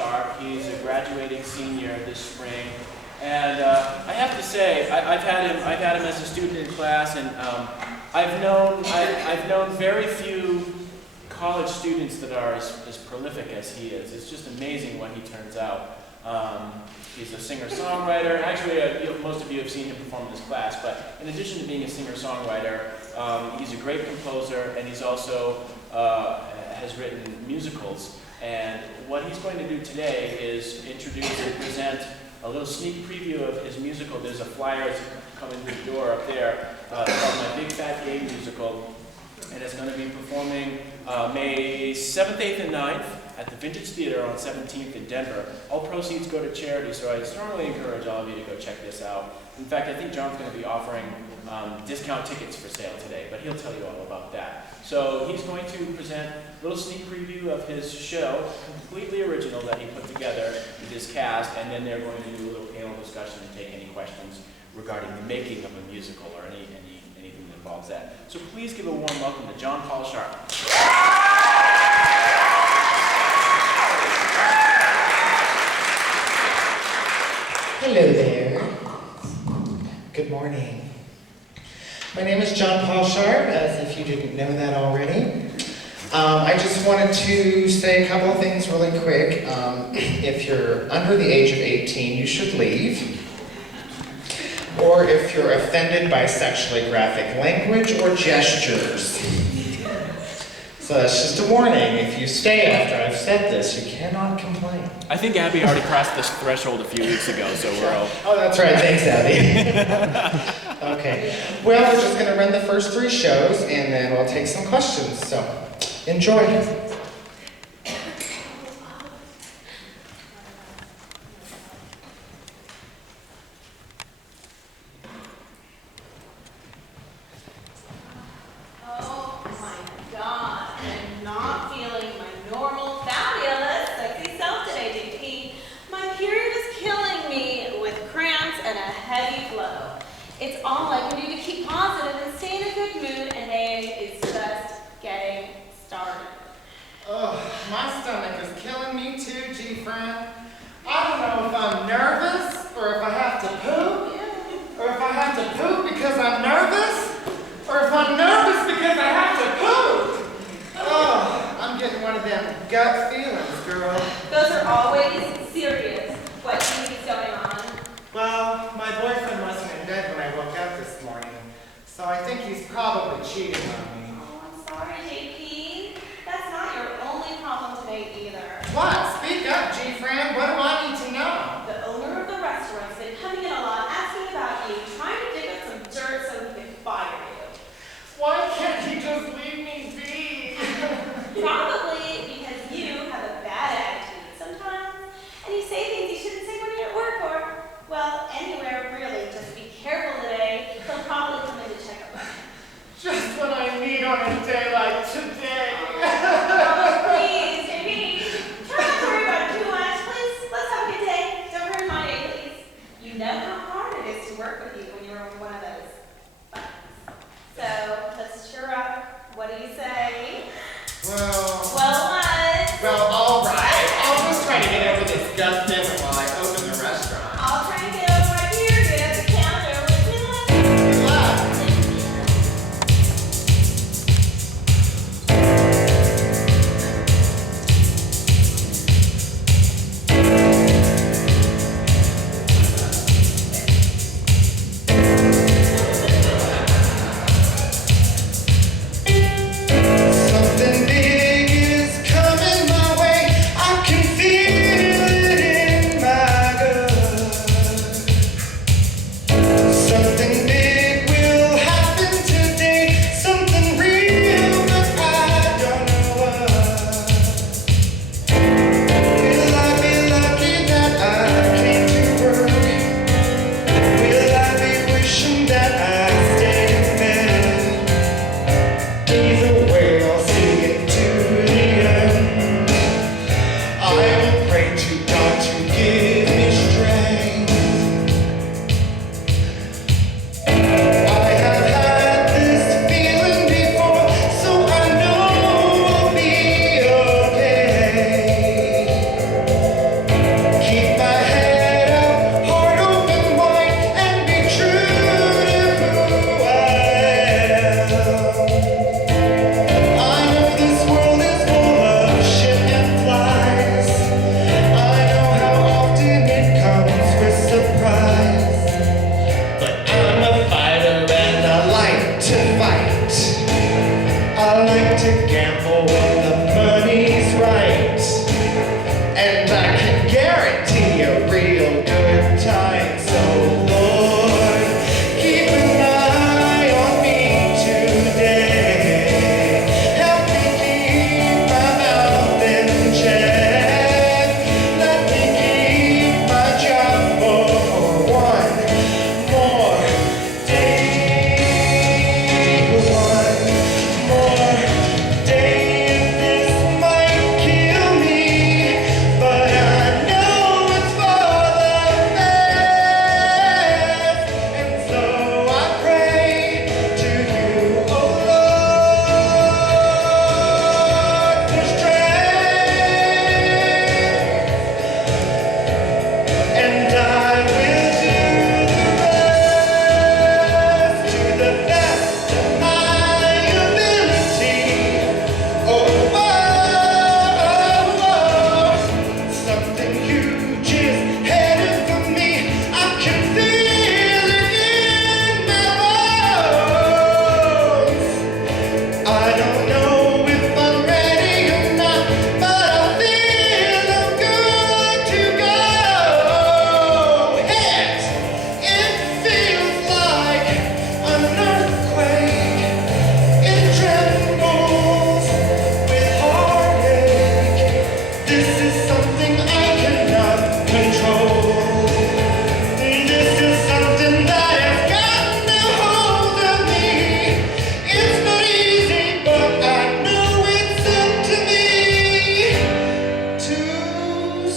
Sharp. He's a graduating senior this spring, and I have to say, I've had him as a student in class, and I've known very few college students that are as prolific as he is. It's just amazing what he turns out. He's a singer-songwriter. Actually, most of you have seen him perform in this class, but in addition to being a singer-songwriter, he's a great composer, and he's also has written musicals. And what he's going to do today is introduce and present a little sneak preview of his musical. There's a flyer that's coming through the door up there called My Big Fat Gay Musical, and it's going to be performing May 7th, 8th, and 9th at the Vintage Theater on 17th in Denver. All proceeds go to charity, so I strongly encourage all of you to go check this out. In fact, I think John's going to be offering discount tickets for sale today, but he'll tell you all about that. So he's going to present a little sneak preview of his show, completely original, that he put together with his cast, and then they're going to do a little panel discussion and take any questions regarding the making of a musical or anything that involves that. So please give a warm welcome to John Paul Sharp. Hello there. Good morning. My name is John Paul Sharp, as if you didn't know that already. I just wanted to say a couple of things really quick. If you're under the age of 18, you should leave. Or if you're offended by sexually graphic language or gestures. So that's just a warning. If you stay after I've said this, you cannot complain. I think Abby already crossed this threshold a few weeks ago, so we're all... Oh, that's right. Thanks, Abby. Okay. Well, we're just going to run the first 3 shows, and then we'll take some questions. So, enjoy. It's all I can do to keep positive and stay in a good mood, and today is just getting started. Oh, my stomach is killing me too, G-friend. I don't know if I'm nervous, or if I have to poop, or if I have to poop because I'm nervous, or if I'm nervous because I have to poop. Oh, I'm getting one of them gut feelings, girl. Those are always serious. What do you think is going on? Well, my boyfriend wasn't in bed when I woke up this morning, so I think he's probably cheating on me. Oh, I'm sorry, JP. That's not your only problem today either. What? Speak up, G-friend. What do I need to know? The owner of the restaurant's been coming in a lot asking about you, trying to dig up some dirt so he can fire you. Why can't he just leave me be? Probably because you have a bad attitude sometimes, and you say things you shouldn't say when you're at work or, well, anywhere really. Just be careful today. He'll probably come in to check up on you. Just what I need on a day like today. Oh, please, JP. Try not to worry about it too much. Please, let's have a good day. Don't hurt my day, please. You know how hard it is to work with you when you're one of those buttons. So, let's cheer up. What do you say? Well, what? Well, all right. I'll just try to get over this gut feeling while I open the restaurant. I'll try to get over right here. Get at the counter. Good luck. Something big is coming my way. I can feel it in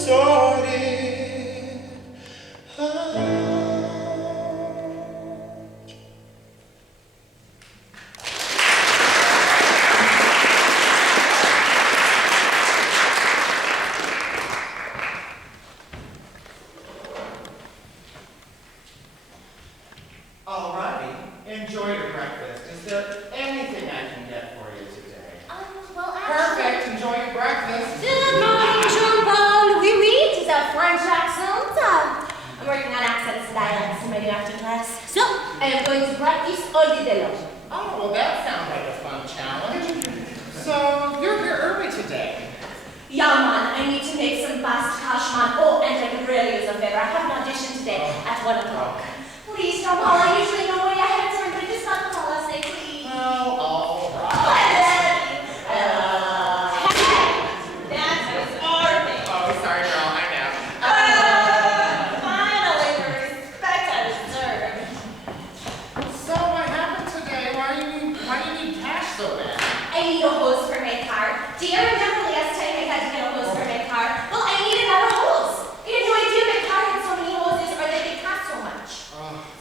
sorted out. Alrighty, enjoy your breakfast. Is there anything I can get for you today? Well, Perfect, enjoy your breakfast. Good morning, Jean-Paul. Oui, oui, it's a French accent. I'm working on accents and dialects in my new acting class. So, I am going to practice all the day long. Oh, well that sounds like a fun challenge. So, you're here early today. Yeah, man, I need to make some fast cash, man. Oh, and I could really use a favor. I have an audition today at 1 o'clock. Please, Jean-Paul, I usually know way ahead of time, but I just got the call last night, please. Oh, alright. That's disarming. Oh, sorry girl, I know. Finally, the respect I deserve. So what happened today? Why do you need cash so bad? I need a hose for my car. Do you remember last time I had to get a hose for my car? Well, I need another hose. I had no idea my car had so many hoses or that they cost so much.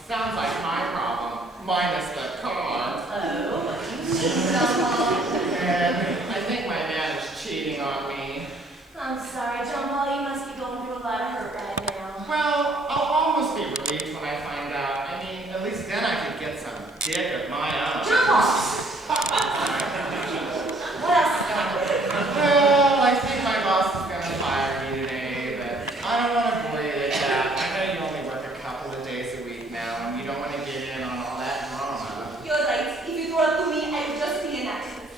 Sounds like my problem, minus the car. Oh. And I think my man is cheating on me. I'm sorry, John Paul, you must be going through a lot of hurt right now. Well, I'll almost be relieved when I find out. I mean, at least then I could get some dick of my own. John Paul! What else is going on? Well, I think my boss is going to fire me today, but I don't want to bore you with that. I know you only work a couple of days a week now, and you don't want to get in on all that drama. You're right. If it were up to me, I would just be an actress.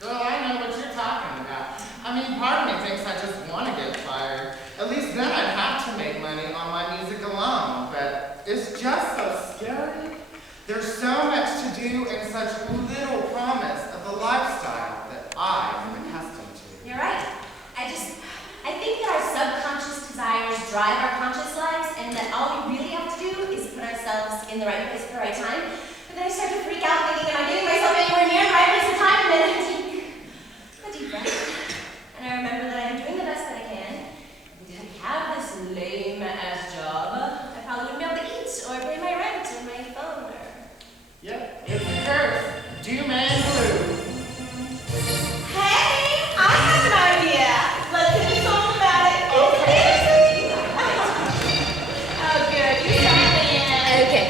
Girl, I know what you're talking about. I mean, part of me thinks I just want to get fired. At least then I'd have to make money on my music alone, but it's just so scary. There's so much to do and such little promise of the lifestyle that I am accustomed to. You're right. I think that our subconscious desires drive our conscious lives, and that all we really have to do is put ourselves in the right place at the right time. But then I start to freak out thinking, am I getting myself anywhere near the right place at time? And then I take a deep breath. And I remember that I'm doing the best that I can. If I didn't have this lame-ass job, I probably wouldn't be able to eat, or pay my rent, or my phone, or... Yep, it's Kirk. Dugan Blue. Hey, I have an idea. Let's sing a song about it. Okay. Oh, good. You start then. Okay.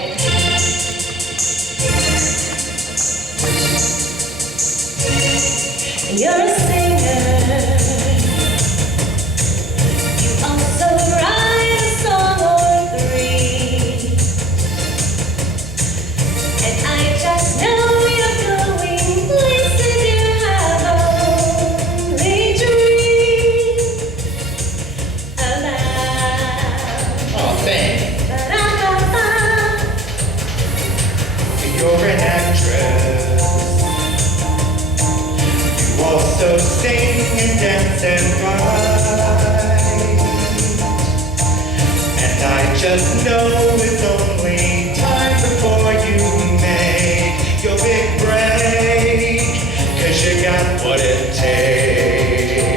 You're a singer. You also write a song or three. And I just know you're going places you have only dreamed about. Oh, thanks. Ba-da-ba-ba. You're an actress. You also sing and dance and write. And I just know it's only time before you make your big break. 'Cause you got what it takes.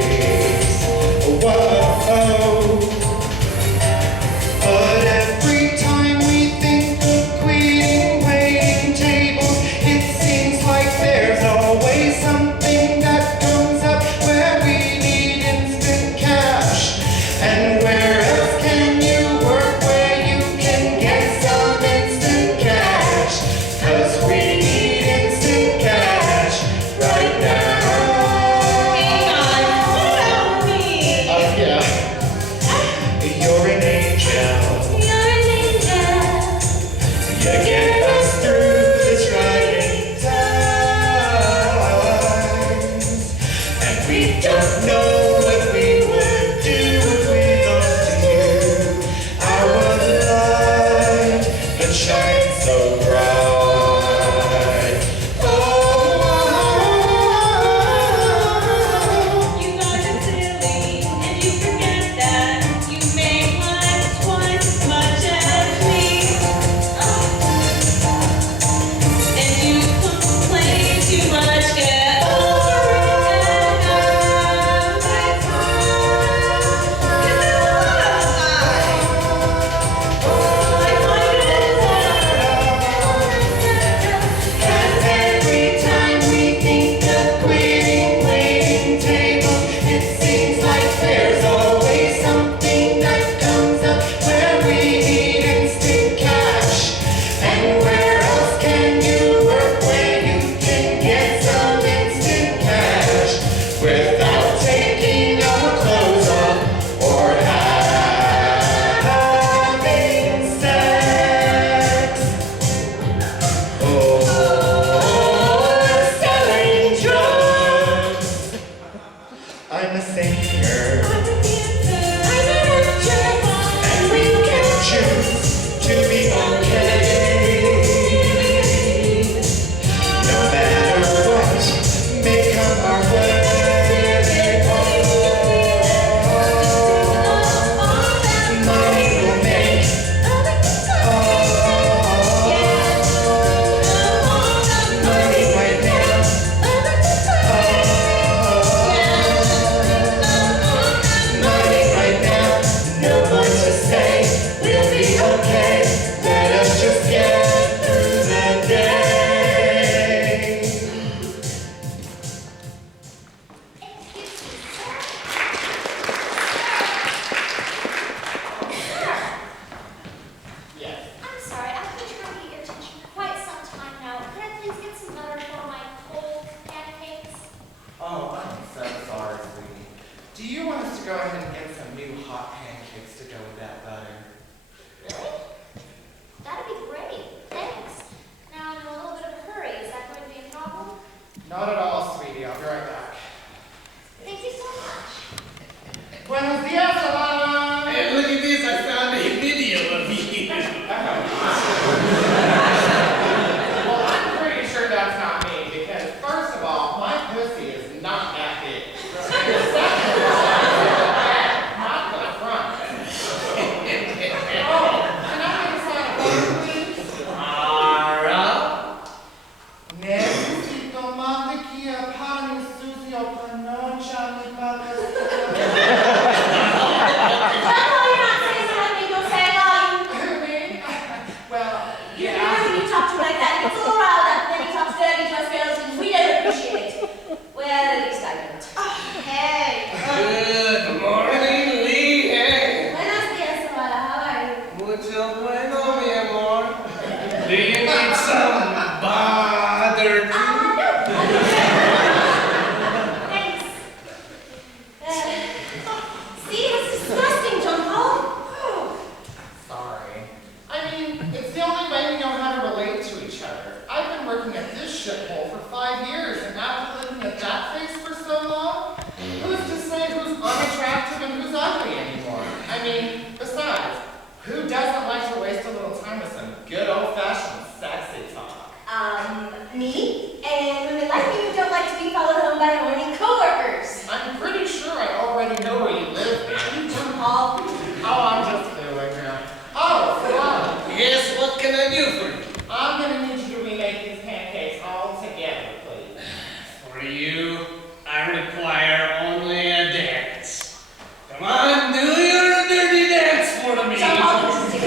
Whoa. But every time we think of quitting waiting tables, it seems like there's always something that comes up where we need instant cash. And where else can you work where you can get and get some new hot pancakes to go with that butter. Really? That'd be great. Thanks. Now I'm in a little bit of a hurry. Is that going to be a problem? Not at all, sweetie. I'll be right back. Thank you so much. Buenos dias, Alana! Hey, look at this. I found a video of you. Well, I'm pretty sure that's not me, because first of all, my pussy is not that big. And second of all, not the front. Oh, can I get a sign of water, please? Necesito mantequilla, pan y sucio, panocha, mi madre. Good morning, LeighAnn. Buenos días, Samara. How are you? Mucho bueno, mi amor. Do you need some butter? No. Thanks. See, it's disgusting, John Paul. Sorry. I mean, it's the only way we know how to relate to each other. I've been working at this shithole for 5 years, and after looking at that face for so long, who's to say who's unattractive and who's ugly anymore? I mean, besides, who doesn't like to waste a little time with some good old-fashioned sexy talk? Me? And women like me who don't like to be followed home by horny coworkers. I'm pretty sure I already know where you live, man. John Paul. Oh, I'm just fooling now. Oh, Salon. Yes, what can I do for you? I'm gonna need you to remake these pancakes all together, please. For you, I require only a dance. Come on, do your dirty dance for me. John Paul, this is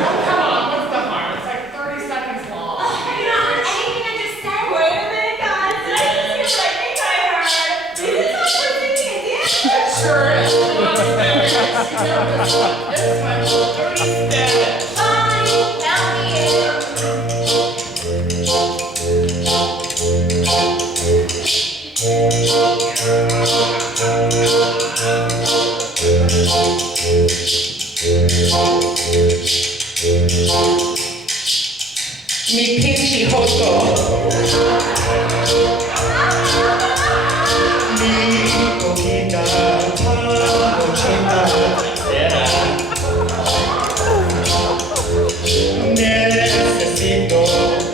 Oh, come on, what's the harm? It's like 30 seconds long. Have you not heard anything I just said? Wait a minute, guys. Did I just hear what I think I heard? Is this all for singing and dancing? Sure is. Come on, you know this one. This time, 30 seconds. Fine, count me in. Mi pinky hosto. Mi coquita, cochita, será. Necesito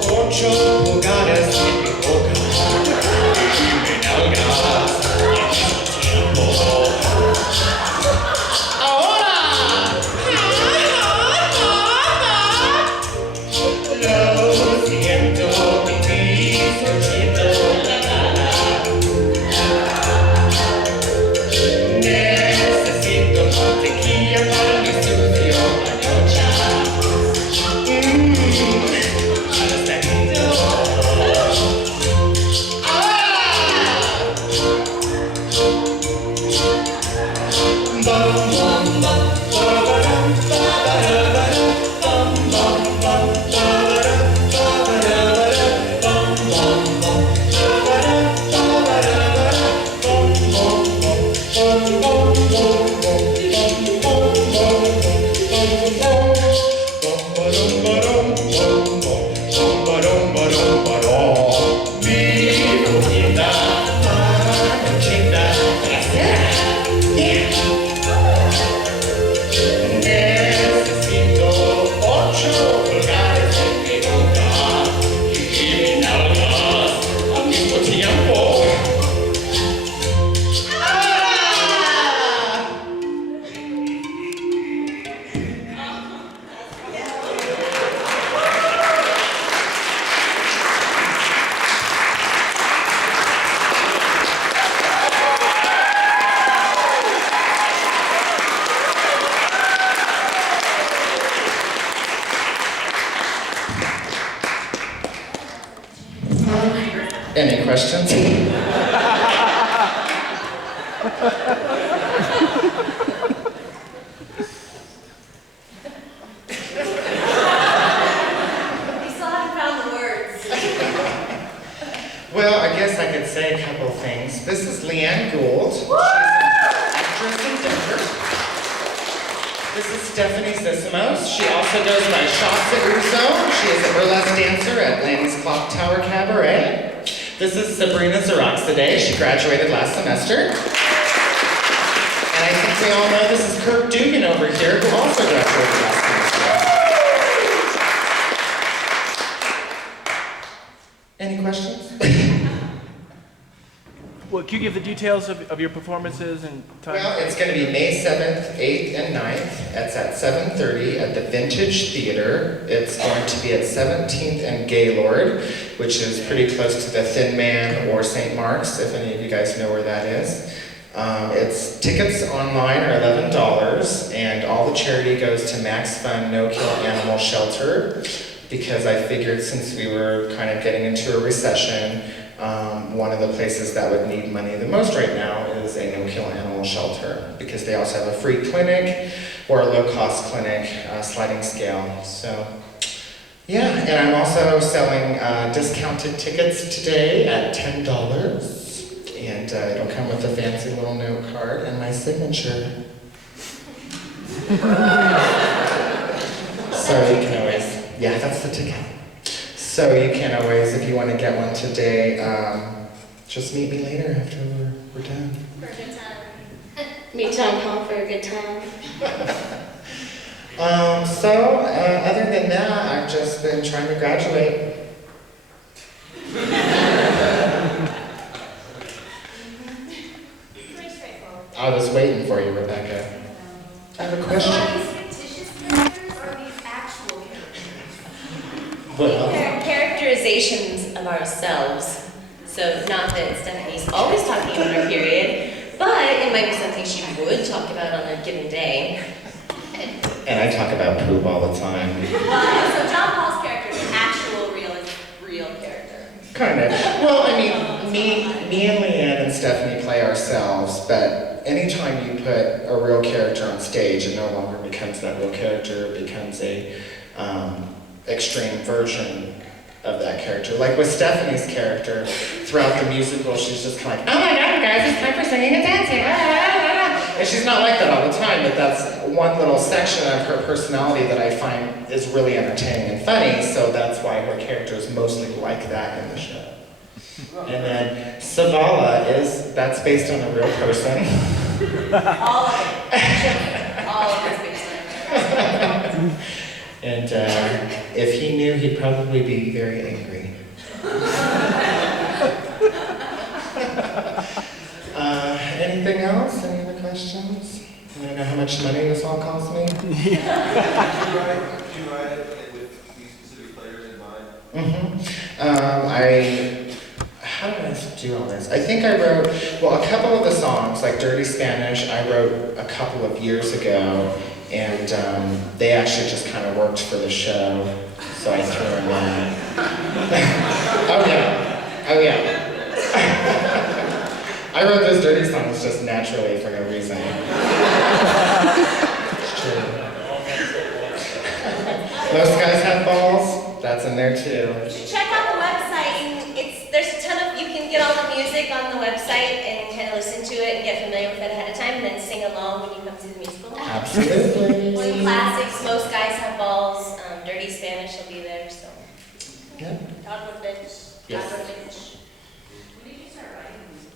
8 jugadas en mi boca. Me nalgas y tiempo. Ahora. Lo siento, mi pisochito, la la la. Necesito mantequilla para mi sucio panocha. Despacito. Bum, bum, bum, ba-ba-dum, ba-ba-da-ba-dum, bum, bum, bum, ba-ba-dum, ba-ba-da-ba-dum, bum, bum, bum, ba-ba-dum, ba-ba-da-ba-dum, bum, bum, bum, bum, bum, bum, bum, bum, bum, bum, bum, ba-dum-ba-dum-ba-dum. Mi coquita, cochita, necesito 8 pulgares en mi boca y me nalgas al mismo tiempo. Any questions? We still haven't found the words. Well, I guess I could say a couple things. This is LeighAnn Gould. Woo! Stephanie Zissimos. She also goes by Shots at Russo. She is a burlesque dancer at Laney's Clock Tower Cabaret. This is Sabrina Zaraxade. She graduated last semester. And I think we all know this is Kirk Dugan over here, who also graduated last semester. Any questions? Well, can you give the details of your performances and time? Well, it's going to be May 7th, 8th, and 9th. It's at 7:30 at the Vintage Theater. It's going to be at 17th and Gaylord, which is pretty close to the Thin Man or St. Mark's, if any of you guys know where that is. It's tickets online are $11, and all the charity goes to Max Fun No Kill Animal Shelter, because I figured since we were kind of getting into a recession, one of the places that would need money the most right now is a no-kill animal shelter, because they also have a free clinic or a low-cost clinic, sliding scale. So, yeah, and I'm also selling discounted tickets today at $10, and it'll come with a fancy little note card and my signature. So you can always, yeah, that's the ticket. So you can always, if you want to get one today, just meet me later after we're done. For a good time. Meet John Paul for a good time. Other than that, I've just been trying to graduate. Pretty straightforward. I was waiting for you, Rebecca. I have a question. Are these fictitious characters or are these actual characters? Well, They're characterizations of ourselves. So not that Stephanie's always talking about our period, but it might be something she would talk about on a given day. and I talk about poop all the time. So John Paul's character is an actual real character. Kind of. Well, I mean, me and LeighAnn and Stephanie play ourselves, but anytime you put a real character on stage, it no longer becomes that real character, it becomes a extreme version of that character. Like with Stephanie's character, throughout the musical, she's just kind of like, oh my god, guys, it's time for singing and dancing. And she's not like that all the time, but that's one little section of her personality that I find is really entertaining and funny, so that's why her character is mostly like that in the show. And then Savala that's based on a real person. All of it. All of it's based on it. And if he knew, he'd probably be very angry. Anything else? Any other questions? I don't know how much money this all cost me. Do you write it with these specific players in mind? How did I do all this? I think I wrote, well, a couple of the songs, like Dirty Spanish, I wrote a couple of years ago, and they actually just kind of worked for the show, so I threw them in. Oh yeah. I wrote those dirty songs just naturally for no reason. It's true. Most guys have balls. That's in there too. You should check out the website. There's a ton of, you can get all the music on the website and kind of listen to it and get familiar with it ahead of time and then sing along when you come to the musical. Absolutely. One classics, Most Guys Have Balls, Dirty Spanish will be there, so. Yeah. Dogwood Bitch. Yes. Dogwood Bitch. When did you start writing music?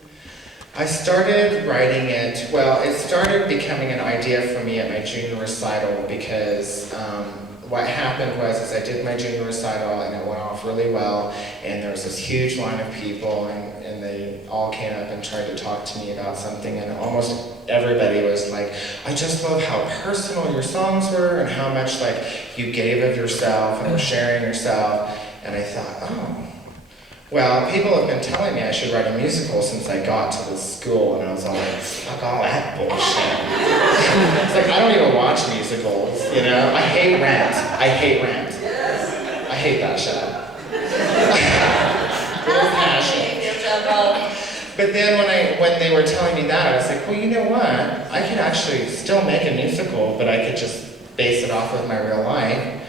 I started writing it, well, it started becoming an idea for me at my junior recital because what happened was I did my junior recital and it went off really well, and there was this huge line of people and they all came up and tried to talk to me about something, and almost everybody was like, I just love how personal your songs were and how much like you gave of yourself and were sharing yourself. And I thought, oh, well, people have been telling me I should write a musical since I got to this school, and I was all like, fuck all that bullshit. It's like, I don't even watch musicals, you know? I hate Rent. I hate that show. Very passionate. But then when they were telling me that, I was like, well, you know what? I could actually still make a musical, but I could just base it off of my real life.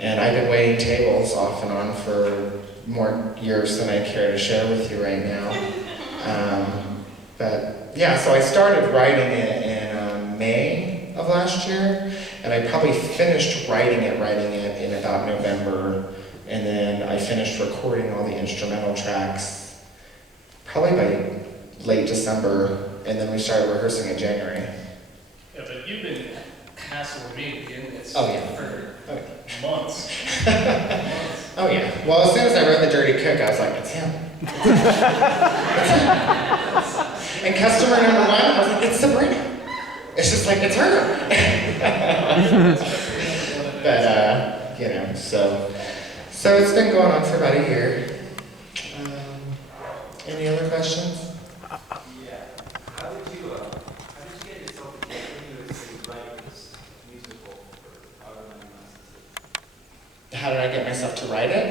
And I've been waiting tables off and on for more years than I care to share with you right now. But yeah, so I started writing it in May of last year, and I probably finished writing it in about November, and then I finished recording all the instrumental tracks probably by late December, and then we started rehearsing in January. Yeah, but you've been hassling me to get this Oh, yeah. for Okay. months. Oh yeah. Well, as soon as I wrote The Dirty Cook, I was like, it's him. It's him. And customer number one, I was like, it's Sabrina. It's just like, it's her. But, you know, so it's been going on for about a year. Any other questions? Yeah. How did you get yourself to continuously write this musical for however many months is it? How did I get myself to write it?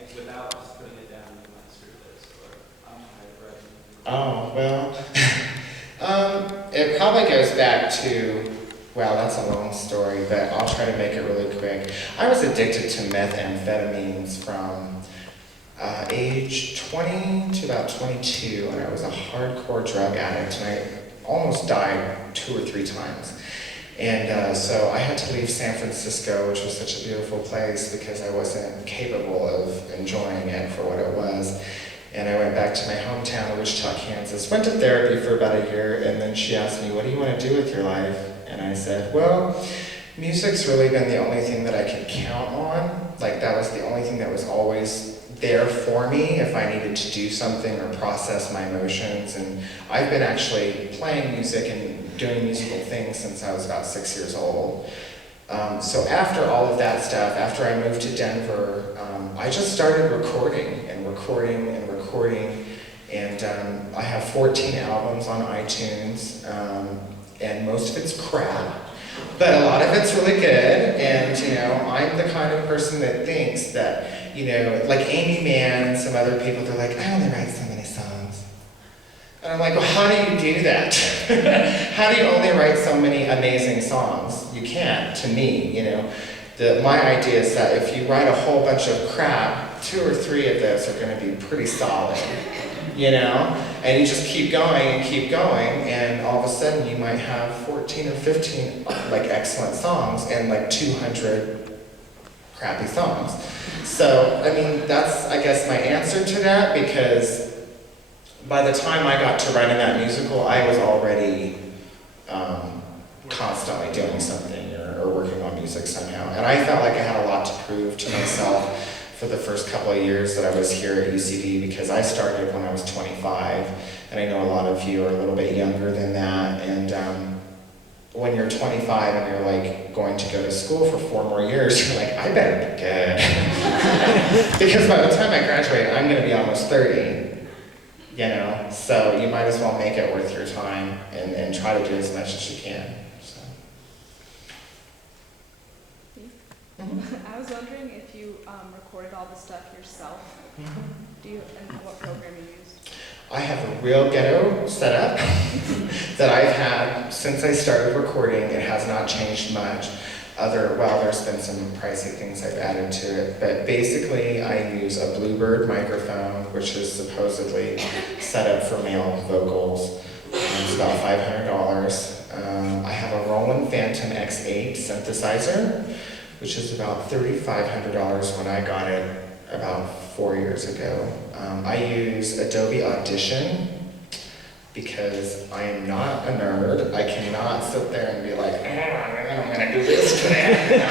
Like without just putting it down in my script list or on my resume? Oh, well, it probably goes back to, well, that's a long story, but I'll try to make it really quick. I was addicted to methamphetamines from age 20 to about 22, and I was a hardcore drug addict, and I almost died 2 or 3 times. And so I had to leave San Francisco, which was such a beautiful place, because I wasn't capable of enjoying it for what it was. And I went back to my hometown, Wichita, Kansas, went to therapy for about a year, and then she asked me, what do you want to do with your life? And I said, well, music's really been the only thing that I could count on. Like, that was the only thing that was always there for me if I needed to do something or process my emotions. And I've been actually playing music and doing musical things since I was about 6 years old. So after all of that stuff, after I moved to Denver, I just started recording, and I have 14 albums on iTunes, and most of it's crap, but a lot of it's really good. And you know, I'm the kind of person that thinks that, you know, like Amy Mann and some other people, they're like, I only write so many songs. And I'm like, well, how do you do that? How do you only write so many amazing songs? You can't, to me, you know. My idea is that if you write a whole bunch of crap, 2 or 3 of those are going to be pretty solid, you know? And you just keep going, and all of a sudden you might have 14 or 15 like excellent songs and like 200 crappy songs. So, I mean, that's, I guess, my answer to that, because by the time I got to writing that musical, I was already constantly doing something or working on music somehow. And I felt like I had a lot to prove to myself for the first couple of years that I was here at UCD, because I started when I was 25, and I know a lot of you are a little bit younger than that. And when you're 25 and you're like going to go to school for 4 more years, you're like, I better be good. Because by the time I graduate, I'm gonna be almost 30, you know? So you might as well make it worth your time and try to do as much as you can. So. I was wondering if you recorded all the stuff yourself. Do you, and what program you used? I have a real ghetto setup that I've had since I started recording. It has not changed much. Well, there's been some pricey things I've added to it, but basically I use a Bluebird microphone, which is supposedly set up for male vocals. It's about $500. I have a Roland Phantom X8 synthesizer, which is about $3,500 when I got it about 4 years ago. I use Adobe Audition because I am not a nerd. I cannot sit there and be like, I'm gonna do this today.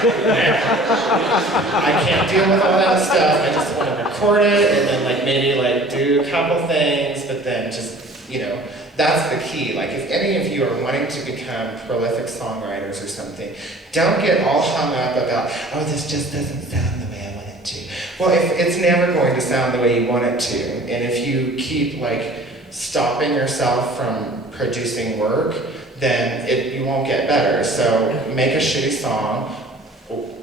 I can't deal with all that stuff. I just want to record it and then like maybe like do a couple things, but then just, you know, that's the key. Like if any of you are wanting to become prolific songwriters or something, don't get all hung up about, oh, this just doesn't sound the way I want it to. Well, if it's never going to sound the way you want it to, and if you keep like stopping yourself from producing work, then you won't get better. So make a shitty song,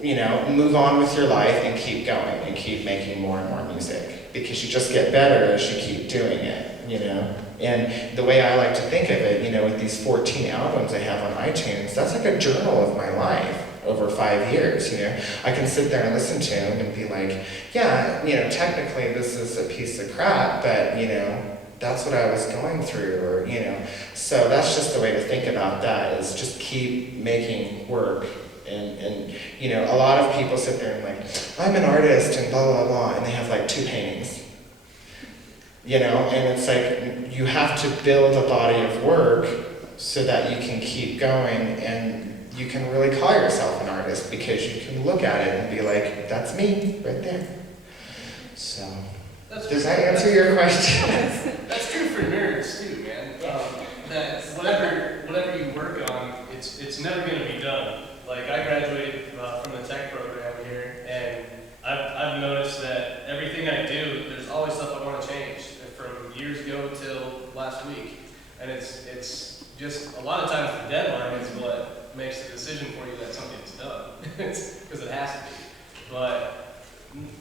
you know, move on with your life and keep going and keep making more and more music, because you just get better as you keep doing it, you know. And the way I like to think of it, you know, with these 14 albums I have on iTunes, that's like a journal of my life over 5 years, you know. I can sit there and listen to them and be like, yeah, you know, technically this is a piece of crap, but, you know, that's what I was going through, or, you know. So that's just the way to think about that, is just keep making work. And you know, a lot of people sit there and like, I'm an artist and blah, blah, blah, and they have like 2 paintings. You know, and it's like, you have to build a body of work so that you can keep going and you can really call yourself an artist because you can look at it and be like, that's me right there. So, does that answer your question? That's true for nerds too, man. That whatever you work on, it's never going to be done. Like I graduated from the tech program here, and I've noticed that everything I do, there's always stuff I want to change from years ago till last week, and it's just a lot of times the deadline is what makes the decision for you that something's done, because it has to be. But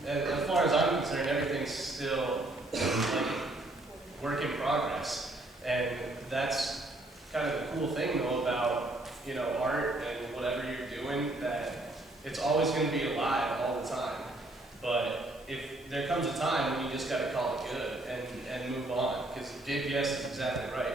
as far as I'm concerned, everything's still like work in progress, and that's kind of the cool thing though about, you know, art and whatever you're doing, that it's always going to be alive all the time. But if there comes a time when you just got to call it good and move on, because JPS is exactly right.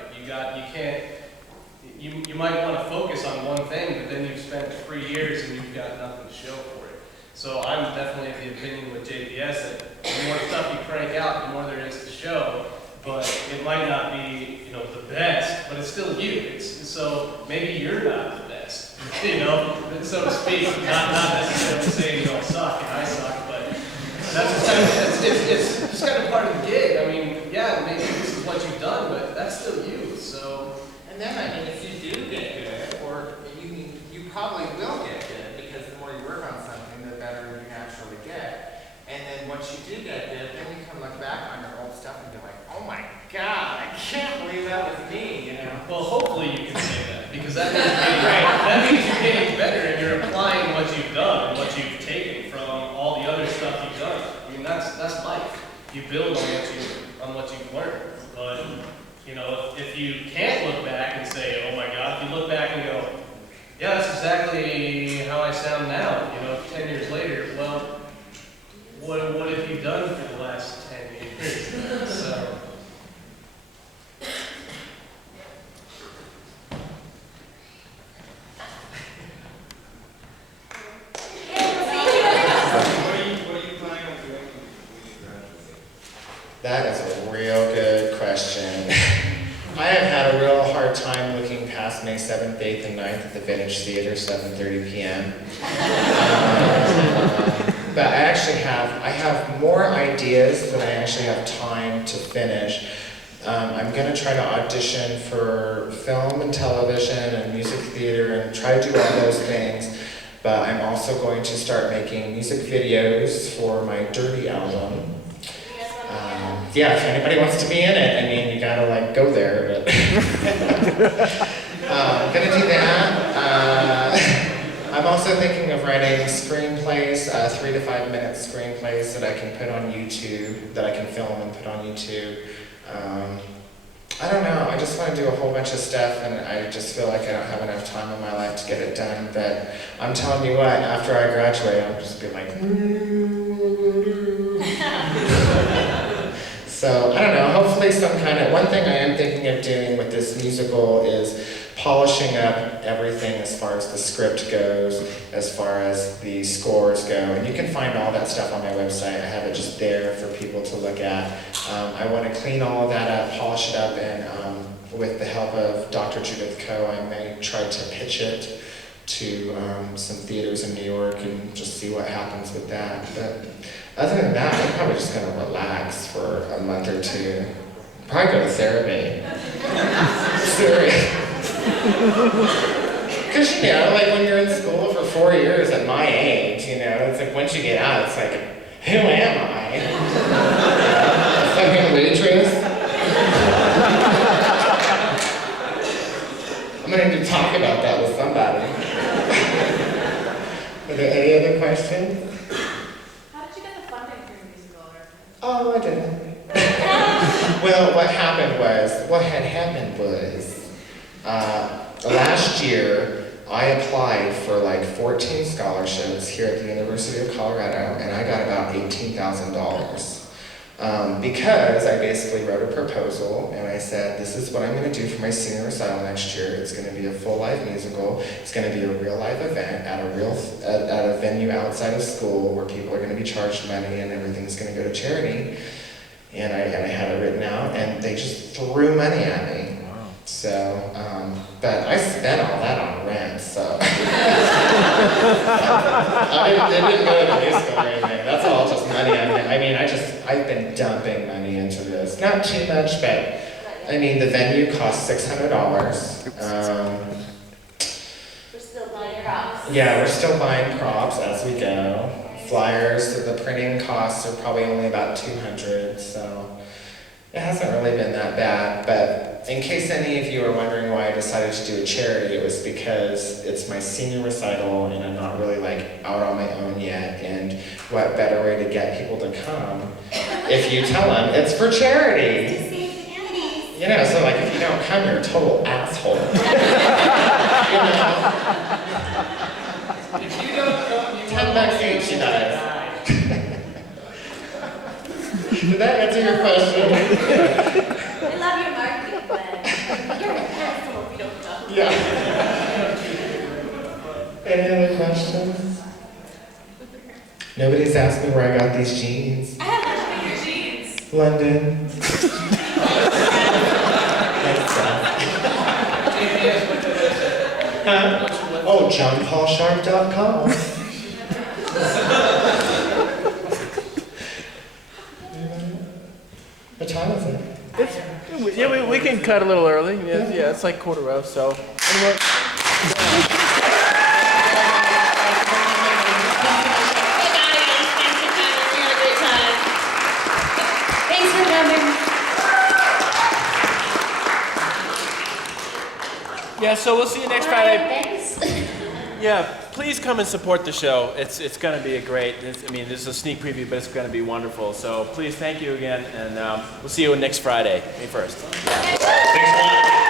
You might want to focus on one thing, but then you've spent 3 years and you've got nothing to show for it. So I'm definitely of the opinion with JPS that the more stuff you crank out, the more there is to show. But it might not be, you know, the best, but it's still you. So maybe you're not the best, you know, so to speak. Not necessarily saying you don't suck and I suck, but that's just kind of, it's just kind of part of the gig. I mean, yeah, maybe this is what you've done, but that's still you. So. And then, I mean, if you do get good, or you probably will get good, because the more you work on something, the better you naturally get. And then once you do get good, then you can look back on your old stuff and be like, oh my God, I can't believe that was me, you know? Well, hopefully you can say that, because that means you're getting better and you're applying what you've done and what you've taken from all the other stuff you've done. I mean, that's life. You build on what you've learned. But you know, if you can't look back and say, oh my God, if you look back and go, yeah, that's exactly how I sound now, you know, 10 years later, well, what have you done for the last 10 years? So. That is a real good question. I have had a real hard time looking past May 7th, 8th, and 9th at the Vintage Theater, 7:30 p.m. But I have more ideas than I actually have time to finish. I'm going to try to audition for film and television and music theater and try to do all those things. But I'm also going to start making music videos for my Dirty album. Yeah, if anybody wants to be in it, I mean, you gotta like go there, but I'm gonna do that. I'm also thinking of writing screenplays, 3 to 5 minute screenplays that I can put on YouTube, that I can film and put on YouTube. I don't know, I just want to do a whole bunch of stuff, and I just feel like I don't have enough time in my life to get it done. But I'm telling you what, after I graduate, I'll just be like, So, I don't know, hopefully one thing I am thinking of doing with this musical is polishing up everything as far as the script goes, as far as the scores go. And you can find all that stuff on my website. I have it just there for people to look at. I want to clean all of that up, polish it up, and with the help of Dr. Judith Coe, I may try to pitch it to some theaters in New York and just see what happens with that. But other than that, I'm probably just going to relax for a month or two. Probably go to therapy. Serious. Because, you know, like when you're in school for 4 years at my age, you know, it's like once you get out, it's like, who am I? A fucking waitress? I'm going to need to talk about that with somebody. Are there any other questions? How did you get the funding for your musical? Oh, I didn't. Well, what had happened was, last year, I applied for like 14 scholarships here at the University of Colorado, and I got about $18,000. Because I basically wrote a proposal and I said, this is what I'm going to do for my senior recital next year. It's going to be a full live musical. It's going to be a real live event at a venue outside of school where people are going to be charged money and everything's going to go to charity. And I had it written out and they just threw money at me. Wow. So, but I spent all that on rent, so. It didn't go to the musical or anything. That's all just money. I've been dumping money into this. Not too much, but I mean, the venue costs $600. We're still buying props. Yeah, we're still buying props as we go. Flyers, the printing costs are probably only about $200, so it hasn't really been that bad. But in case any of you are wondering why I decided to do a charity, it was because it's my senior recital and I'm not really out on my own yet. And what better way to get people to come if you tell them it's for charity? To save the entities. You know, so if you don't come, you're a total asshole. You know? If you don't come, you $10 each, you guys. Did that answer your question? I love your marketing plan. You're an asshole if you don't come. Yeah. Any other questions? Nobody's asked me where I got these jeans. I have much bigger jeans. London. Thanks, Huh? Oh, johnpaulsharp.com. What time is it? Yeah, we can cut a little early. Yeah, it's like 4:15, so. Anyway. Thanks for coming. Yeah, so we'll see you next Bye, Friday. thanks. Yeah, please come and support the show. It's going to be a great, this is a sneak preview, but it's going to be wonderful. So please, thank you again, and we'll see you next Friday, May 1st. Thanks a lot.